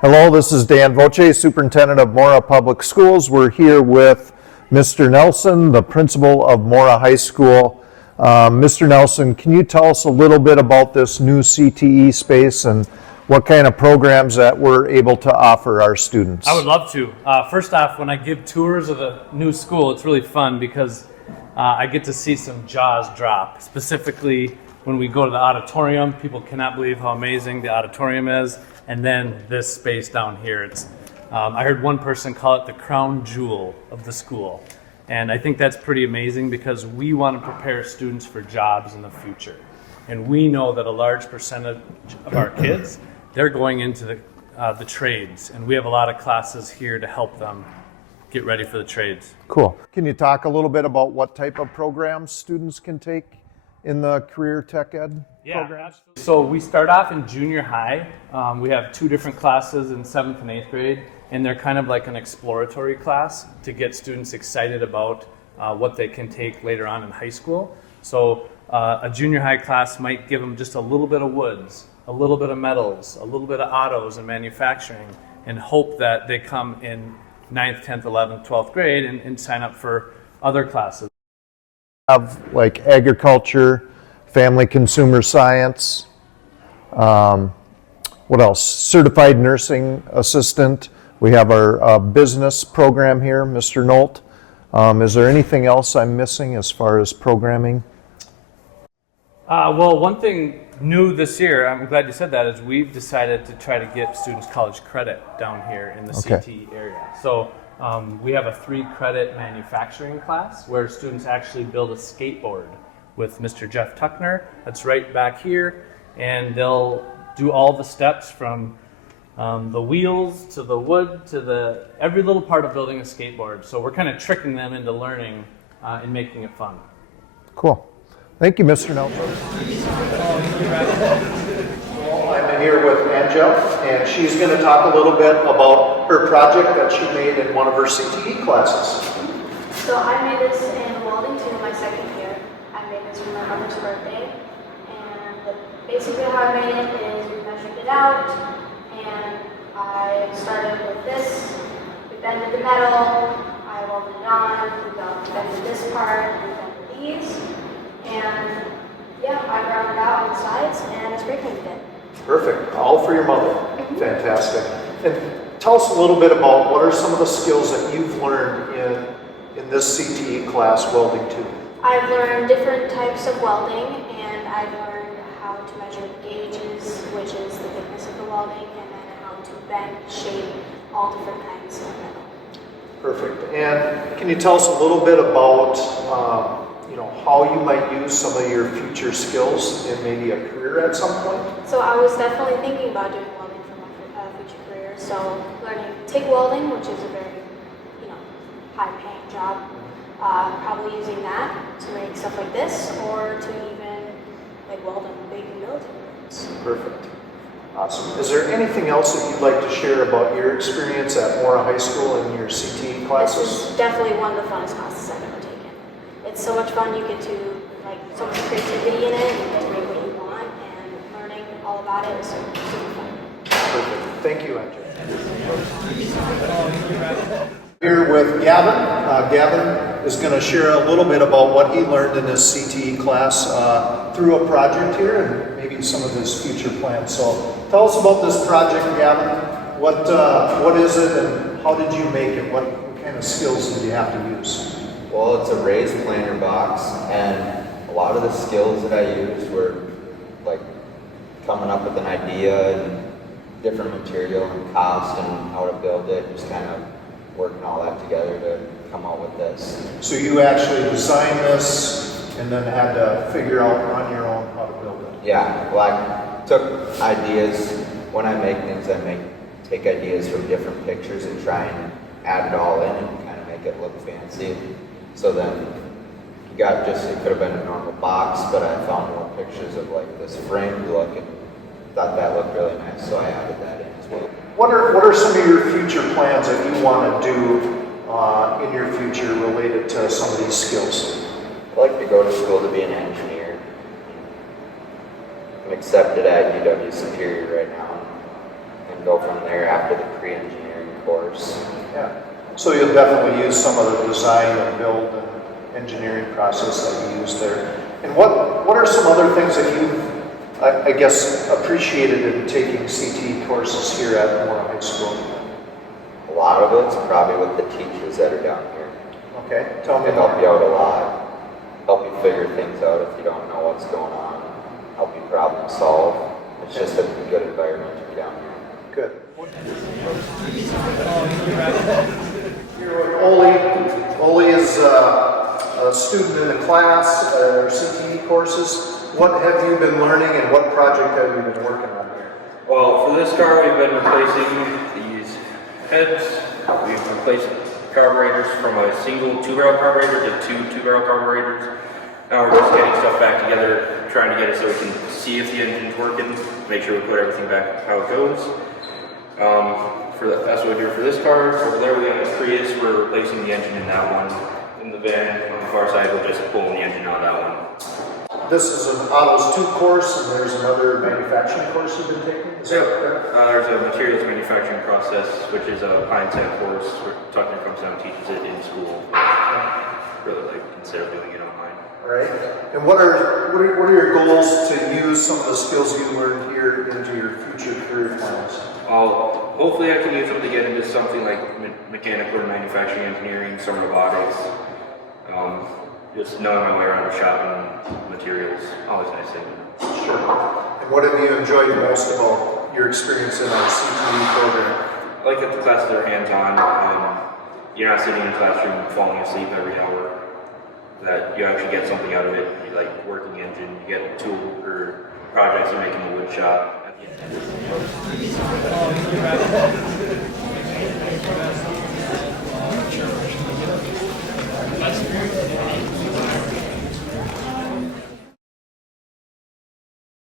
Hello, this is Dan Voce, Superintendent of Mora Public Schools. We're here with Mr. Nelson, the principal of Mora High School. Mr. Nelson, can you tell us a little bit about this new CTE space and what kind of programs that we're able to offer our students? I would love to. First off, when I give tours of the new school, it's really fun because I get to see some jaws drop. Specifically, when we go to the auditorium, people cannot believe how amazing the auditorium is. And then this space down here, it's I heard one person call it the crown jewel of the school. And I think that's pretty amazing because we want to prepare students for jobs in the future. And we know that a large percentage of our kids, they're going into the trades. And we have a lot of classes here to help them get ready for the trades. Cool. Can you talk a little bit about what type of programs students can take in the career tech ed programs? Absolutely. So we start off in junior high. We have 2 different classes in 7th and 8th grade, and they're kind of like an exploratory class to get students excited about what they can take later on in high school. So a junior high class might give them just a little bit of woods, a little bit of metals, a little bit of autos and manufacturing, and hope that they come in 9th, 10th, 11th, 12th grade and sign up for other classes. Have like agriculture, family consumer science, what else? Certified nursing assistant. We have our business program here, Mr. Nolt. Is there anything else I'm missing as far as programming? Well, one thing new this year, I'm glad you said that, is we've decided to try to get students college credit down here in the CT area. So we have a 3-credit manufacturing class where students actually build a skateboard with Mr. Jeff Tuckner. That's right back here. And they'll do all the steps from the wheels to the wood to every little part of building a skateboard. So we're kind of tricking them into learning and making it fun. Cool. Thank you, Mr. Nelson. I'm here with Angel, and she's going to talk a little bit about her project that she made in one of her CTE classes. So I made this in welding 2, my 2nd year. I made this for my mother's birthday, and basically how I made it is we measured it out, and I started with this. We bended the metal, I welded it on, we bended this part, and bended these. And yeah, I ground it out on the sides and spray painted it. Perfect. All for your mother. Fantastic. And tell us a little bit about what are some of the skills that you've learned in this CTE class, Welding 2? I've learned different types of welding, and I've learned how to measure gauges, which is the thickness of the welding, and then how to bend, shape all different kinds of metal. Perfect. And can you tell us a little bit about how you might use some of your future skills in maybe a career at some point? So I was definitely thinking about doing welding for my future career. So learning TIG welding, which is a very, high-paying job. Probably using that to make stuff like this, or to even weld in big military rooms. Perfect. Awesome. Is there anything else that you'd like to share about your experience at Mora High School and your CTE classes? This is definitely one of the funnest classes I've ever taken. It's so much fun. You get to, so much creativity in it. You get to make what you want, and learning all about it is super fun. Perfect. Thank you, Andrew. Here with Gavin. Gavin is going to share a little bit about what he learned in his CTE class through a project here and maybe some of his future plans. So tell us about this project, Gavin. What is it and how did you make it? What kind of skills did you have to use? Well, it's a raised planter box, and a lot of the skills that I used were coming up with an idea and different material and cost and how to build it, just kind of working all that together to come out with this. So you actually designed this and then had to figure out on your own how to build it? Yeah, well, I took ideas. When I make things, take ideas from different pictures and try and add it all in and kind of make it look fancy. So then it could have been a normal box, but I found more pictures of this framed look and thought that looked really nice, so I added that in as well. What are some of your future plans that you want to do in your future related to some of these skills? I'd like to go to school to be an engineer. I'm accepted at UW Superior right now and go from there after the pre-engineering course. Yeah. So you'll definitely use some of the design and build and engineering process that you use there. And what are some other things that you've, I guess, appreciated in taking CTE courses here at Mora High School? A lot of it's probably with the teachers that are down here. Okay, tell me They help more. you out a lot, help you figure things out if you don't know what's going on, help you problem solve. It's just a good environment to be down here. Good. Here with Oli. Oli is a student in the class, CTE courses. What have you been learning and what project have you been working on here? Well, for this car, we've been replacing these heads. We've replaced carburetors from a single two-barrel carburetor to two two-barrel carburetors. Now we're just getting stuff back together, trying to get it so we can see if the engine's working, make sure we put everything back how it goes. That's what we do for this car. Over there we have a Prius. We're replacing the engine in that one. In the van on the far side, we're just pulling the engine out of that one. This is an Autos 2 course, and there's another manufacturing course you've been taking? Is that correct? There's a materials manufacturing process, which is a Pine Tech course. We're talking from someone who teaches it in school. Really like instead of doing it online. All right. And what are your goals to use some of the skills you learned here into your future career plans? Hopefully I can use them to get into something like mechanical or manufacturing engineering, some robotics. Just knowing my way around the shop and materials, always nice thing. Sure. And what have you enjoyed most about your experience in our CTE program? I like that the classes are hands-on. You're not sitting in the classroom falling asleep every hour. That you actually get something out of it. You like working engine, you get a tool for projects you make in the wood shop. At the end.